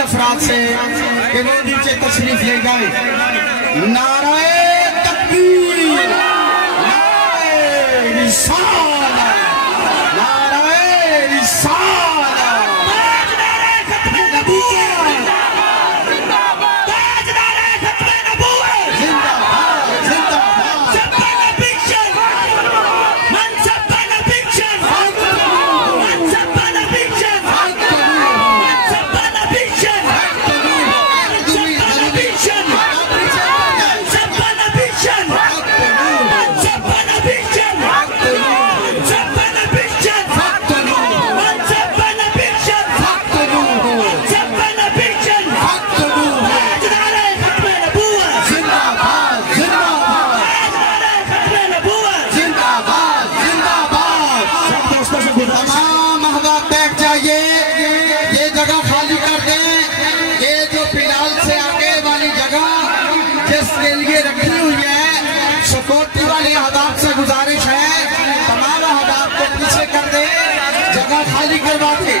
अफराद से कि वो नीचे तशरीफ ले जाए। नाराए तकबीर, नाराए रिसालत, नाराए रिसालत, नाराए खत्मे नबूवत, नाराए खत्मे नबूवत, जिंदाबाद जिंदाबाद, सब्बन बिक्शन, मन सब्बन बिक्शन, मन सब्बन बिक्शन, खाली करवा के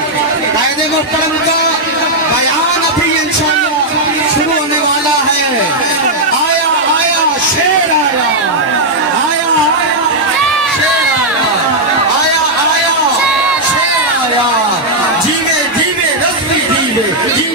कायदे मोहतरम का बयान अभी इंशाअल्लाह शुरू होने वाला है। आया आया शेर आया, आया आया शेर आया, आया आया शेर आया, जीवे जीवे रस्मी जीवे।